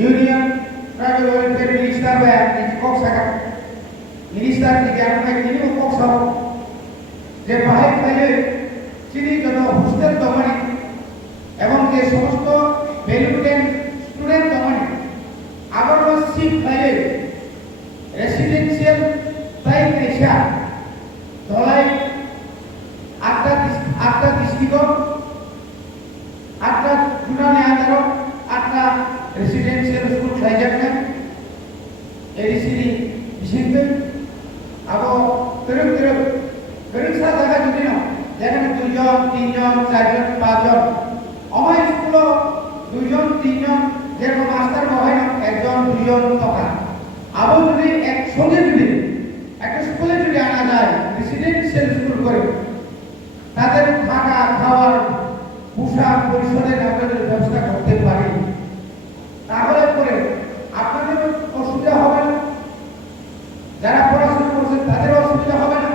Union tribal welfare minister বা cock সাকা minister থেকে আমরা কিনিও কক সাও যে বাহাই খাইলে চিনি যত হোস্টেল দমানি এবং যে সমস্ত ভ্যালুটেন স্টুডেন্ট দমানি আবার সিট খাইলে রেসিডেন্সিয়াল তাই পেশা ধলাই আটটা ডিস্ট্রিক্ট আটটা জুনানে আদারো আটটা রেসিডেন্সিয়াল স্কুল খাইজাকনা এডিসিনি বিশিন্দে আবো তেরক গরিবসা জায়গা যদি না যেখানে 2 জন 3 জন 4 জন 5 জন আমার স্কুলে 2 জন 3 জন যেরকম মাস্টার হয় না 1 জন 2 জন তখন আবো যদি একসঙ্গে যদি একটা স্কুলে যদি আনা যায় রেসিডেন্সিয়াল স্কুল করে তাদের থাকা খাওয়ার পোশাক পরিচ্ছদের আপনাদের ব্যবস্থা করতে পারি তাহলে পরে আপনাদের অসুবিধা হবে না যারা পড়াশোনা করছেন তাদের অসুবিধা হবে না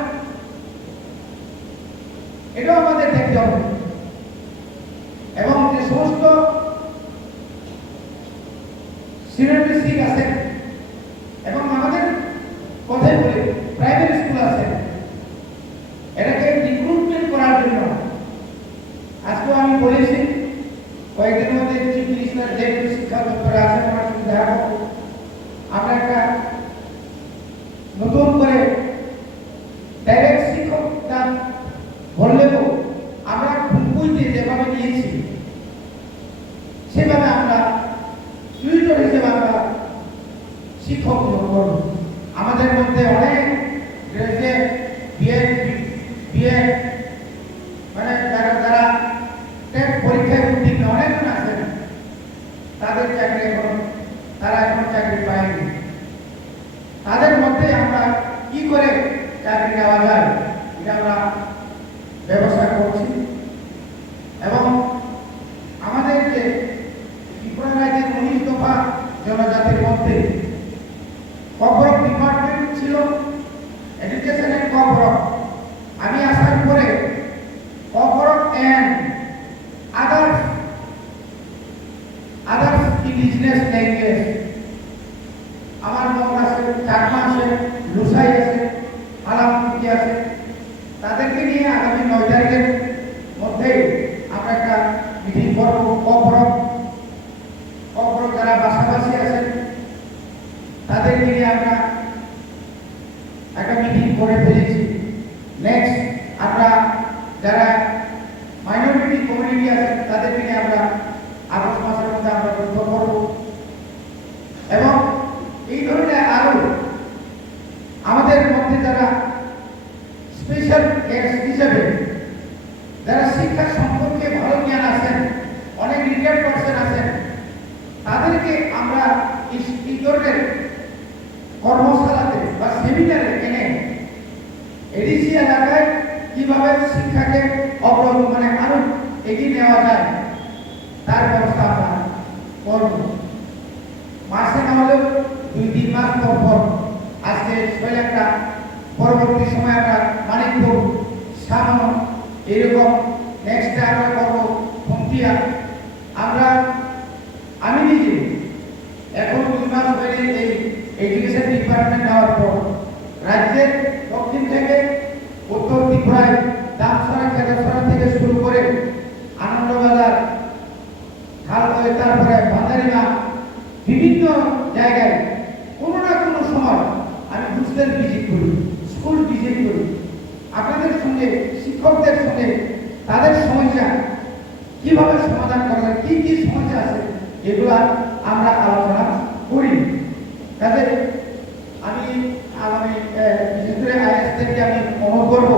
এটাও আমাদের দেখতে হবে এবং যে সমস্ত সিনিয়র ডিস্ট্রিক্ট আছে এবং আমাদের কোথায় বলে প্রাইভেট স্কুল আছে এটাকে রিক্রুটমেন্ট করার জন্য আজকে আমি বলেছি কয়েকদিন মধ্যে চিফ মিনিস্টার যে শিক্ষা দপ্তরে আছে আমার সাথে দেখা করব আমরা একটা নতুন করে ডাইরেক্ট শিক্ষক দান বললেও আমরা খুঁজতে যেভাবে নিয়েছি সেভাবে আমরা টিউটর হিসেবে আমরা শিক্ষক নিয়োগ করব আমাদের মধ্যে অনেক গ্রাজুয়েট বিএড মানে যারা টেট পরীক্ষায় উত্তীর্ণ অনেকজন আছেন তাদের চাকরি তারা এখন চাকরি পায়নি তাদের মধ্যে আমরা কি করে চাকরি দেওয়া যায় এটা আমরা ব্যবস্থা করছি এবং আমাদের যে ত্রিপুরা রাজ্যের 19 দফা জনজাতির মধ্যে কবরক ডিপার্টমেন্ট ছিল এডুকেশনের কবরক আমি আসার পরে কবরক এন্ড আদার্স ইন্ডিজিনাস ল্যাঙ্গুয়েজ আমার মন আছে চাকমা আছে লুসাই আছে আলামপুরি আছে তাদেরকে নিয়ে আগামী 9 তারিখের মধ্যে আমরা একটা মিটিং করব কবরক যারা বাসাবাসী আছেন তাদেরকে নিয়ে আমরা একটা মিটিং করে ফেলেছি নেক্সট আমরা যারা মাইনরিটি কমিউনিটি আছে তাদেরকে নিয়ে আমরা আগস্ট মাসের মধ্যে আমরা বৈঠক করব এবং এই ধরনের আরো আমাদের মধ্যে যারা স্পেশাল গেস্ট হিসেবে যারা শিক্ষা সম্পর্কে ভালো জ্ঞান আছেন অনেক রিটায়ার্ড পার্সন আছেন তাদেরকে আমরা এই ধরনের কর্মশালাতে বা সেমিনারে এনে এডিসি এলাকায় কিভাবে শিক্ষাকে মানে আরো এগিয়ে নেওয়া যায় তার ব্যবস্থা আমরা করব মাসে না হলেও 2-3 মাস পর আজকে একটা পরবর্তী সময় আমরা মানিকপুর সামন এরকম নেক্সট আমরা করবো ফন্টিয়া আমি নিজে এখন 2 মাস ধরে এই এডুকেশন ডিপার্টমেন্ট নেওয়ার পর রাজ্যের দক্ষিণ থেকে উত্তর ত্রিপুরায় দামসরা খেদাসরা থেকে শুরু করে আনন্দবাজার খালদয় তারপরে ভান্ডারিমা বিভিন্ন জায়গায় কোনো না কোনো সময় আমি হোস্টেল ভিজিট করি স্কুল ভিজিট করি আপনাদের সঙ্গে শিক্ষকদের সঙ্গে তাদের সমস্যা কিভাবে সমাধান করা যায় কি কি সমস্যা আছে এগুলো আমরা আলোচনা করি তাতে আমি আগামী বিশেষ করে আইএস থেকে আমি অনুরোধ করব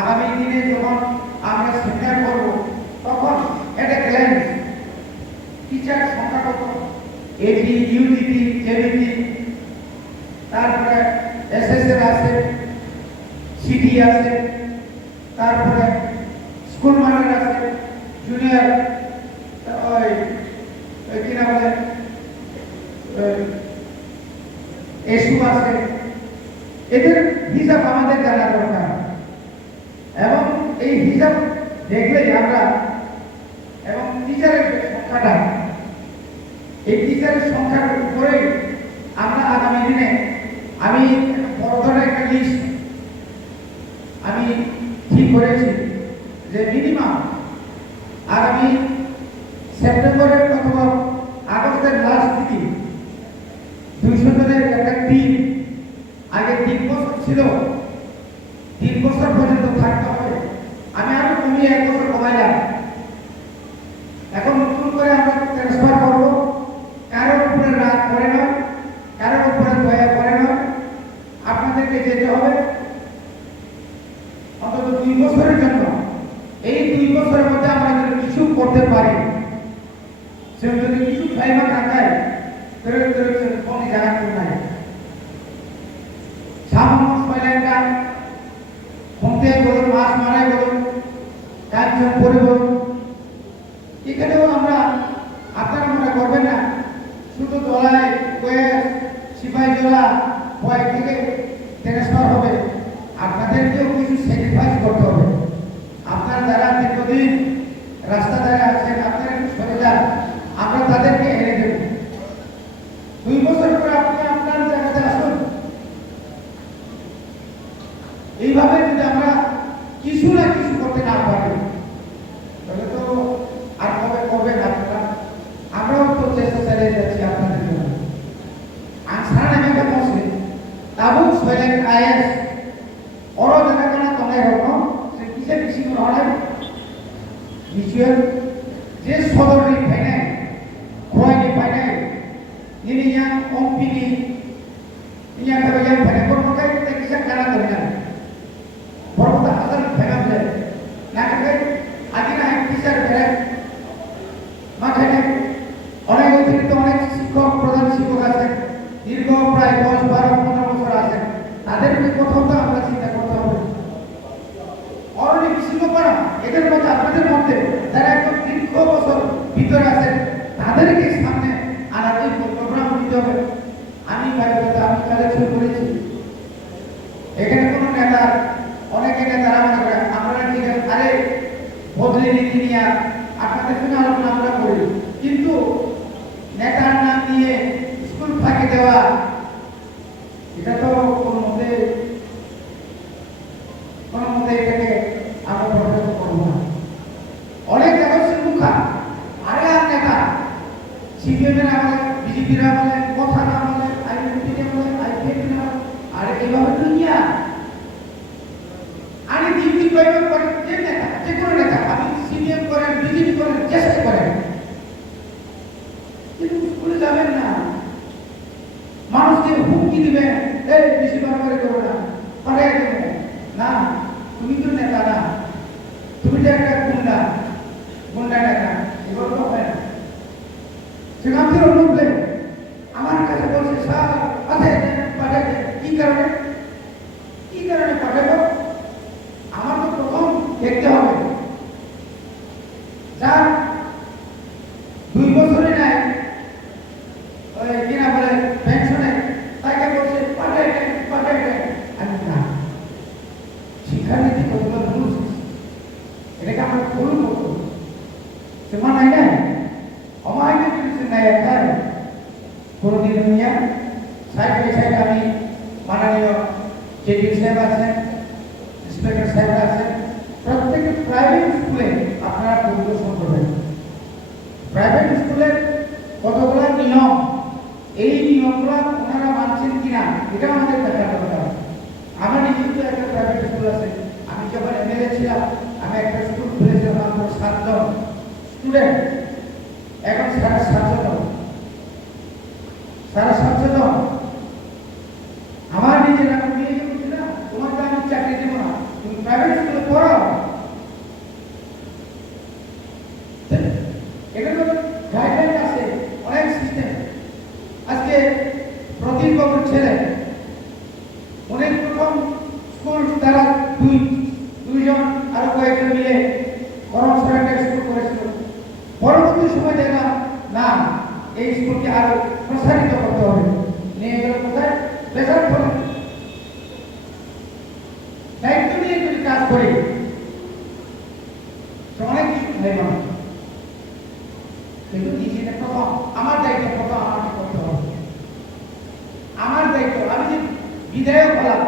আগামী দিনে যখন আমরা সেমিনার করব তখন এটা গ্ল্যান্স টিচার সংখ্যা কত এটি ইউজিটি জেবিটি তারপরে এসএসএর আছে সিটি আছে তারপরে স্কুল মাস্টার আছে জুনিয়র ওই কি নাম বলে এসু আছে এদের হিসাব আমাদের জানা দরকার এবং এই হিসাব দেখলেই আমরা এবং টিচারের সংখ্যাটা এই টিচারের সংখ্যার উপরে আমরা আগামী দিনে আমি বড় ধরনের একটা লিস্ট আমি ঠিক করেছি যে মিনিমাম আগামী সেপ্টেম্বরের অথবা আগস্টের লাস্ট দিকে 200 জনের একটা টিম, আগে 3 বছর ছিল, 3 বছর পর্যন্ত থাকতে হবে, আমি আরো কমিয়ে 1 বছর কমাইলাম। এখন নতুন করে আমরা ট্রান্সফার করবো, কারোর উপরে রাগ করে নয়, কারোর উপরে দয়া করে নয়, আপনাদেরকে যেতে হবে অন্তত 2 বছরের জন্য। এই 2 বছরের মধ্যে আমরা যদি কিছু করতে পারি, সে যদি কিছু ফাইবার থাকায় কমে জায়গা করে নাই সামান্য ফয়লাইনটা ঘুমতে বলুন, মাছ মারাই বলুন, কাজজন করে বলুন, এখানেও আমরা আপনারা মনে করবেন না শুধু দলায় কোয়েস সিপাহীজলা ভয় থেকে ট্রান্সফার হবে, আপনাদেরকেও কিছু স্যাক্রিফাইস করতে হবে। আপনারা যারা দীর্ঘদিন রাস্তা ধারে আছেন, আপনারা একটু সরে যান, আমরা তাদেরকে এনে দেব। 2 বছর পরে আপনি আপনার জায়গাতে আসুন। এইভাবে যদি আমরা কিছু না কিছু করতে না পারি, তাহলে তো আর কবে করবেন আপনারা? আমরাও তো চেষ্টা চালিয়ে যাচ্ছি আপনাদের জন্য। আনসার নামে বসে তাবুক সৈলেন আইএস অর জায়গা কেন তলাই রকম সে কিসে বেশি করে হয় ভিজুয়াল যে সদরনি ফাইনাল খোয়াইনি final ini yang ompini ini yang terjadi pada korban kita kisah cara terjadi korban asal faham je nak ke agina kisah berat makanya অনেক অতিরিক্ত অনেক শিক্ষক প্রধান শিক্ষক আছেন, দীর্ঘ প্রায় 10-12-15 বছর আছেন, তাদেরকে কোথাও তো আমরা চিন্তা করতে হবে। অনেক শিক্ষকরা এদের মধ্যে আপনাদের মধ্যে যারা একদম দীর্ঘ বছর ভিতরে আছেন তাদেরকে সামনে আনাতে প্রোগ্রাম দিতে হবে। আমি বাইরে আমি কালেকশন করেছি, এখানে কোনো নেতা অনেকে নেতারা মনে করে আপনারা ঠিক আছে আরে বদলে নীতি নিয়ে আপনাদের সঙ্গে আলোচনা আমরা করি, কিন্তু নেতার নাম নিয়ে স্কুল ফাঁকি দেওয়া এটা তো কোনো মতে এটাকে আমরা প্রকাশ করবো না। অনেক জায়গায় মুখা আরে আর নেতা সিপিএমের আমলে বিজেপির আমলে কথা না বলে আইএনপির আমলে আইপিএফের আমলে আরে এইভাবে দুনিয়া আরে ডিউটি প্রয়োগ করে যে নেতা যে কোনো নেতা আপনি সিপিএম করেন বিজেপি করেন চেষ্টা করেন, কিন্তু স্কুলে যাবেন না, মানুষকে হুমকি দিবেন এই বেশি বারবার করো না পাঠাই দেবেন না, তুমি তো নেতা না, তুমি তো একটা গুন্ডা নেতা, এগুলো তো হয় না। সেখানে অনুভব আমার কাছে বলছে স্যার পাঠাই কি কারণে পাঠাবো, আমার তো প্রথম দেখতে হবে যার 2 বছরে নাই ওই কিনা বলে পেনশনে তাকে বলছে পাঠাই আমি না শিক্ষানীতি কতগুলো রুলস এটাকে আমরা ফলো করবো সে মানাই নাই অমায়িক কিছু নাই একটা কোনোদিন নিয়ে সাইড বাই সাইড আমি মাননীয় জেডি সাহেব আছেন, ইন্সপেক্টর সাহেব আছেন, প্রত্যেকটা প্রাইভেট স্কুলে আপনারা পরিদর্শন করবেন। প্রাইভেট স্কুলের কতগুলো নিয়ম, এই নিয়মগুলো ওনারা মানছেন কিনা এটা আমাদের দেখার দরকার। আমার নিজস্ব একটা প্রাইভেট স্কুল আছে, আমি যখন এমএলএ ছিলাম আমি একটা স্কুল খুলেছিলাম, মাত্র 7 জন স্টুডেন্ট, এখন 750 জন, আমার নিজের আমি নিয়ে বলছি না তোমাকে আমি চাকরি দেবো না, তুমি প্রাইভেট স্কুলে পড়াও, এটা তো গাইডলাইন আছে, অনেক সিস্টেম। আজকে প্রদীপ বাবুর ছেলে অনেক প্রথম স্কুল তারা দুইজন আরো কয়েকজন মিলে করমসর একটা স্কুল করেছিল, পরবর্তী সময় দেখলাম না এই স্কুলকে আরো প্রসারিত করতে হবে, নিয়ে গেল কোথায় বেসর ফলে দায়িত্ব নিয়ে যদি কাজ করি অনেক কিছু হয় মানুষ, কিন্তু এটা প্রথম আমার দায়িত্ব, প্রথম আমাকে করতে হবে। আমার দায়িত্ব, আমি যে বিধায়ক হলাম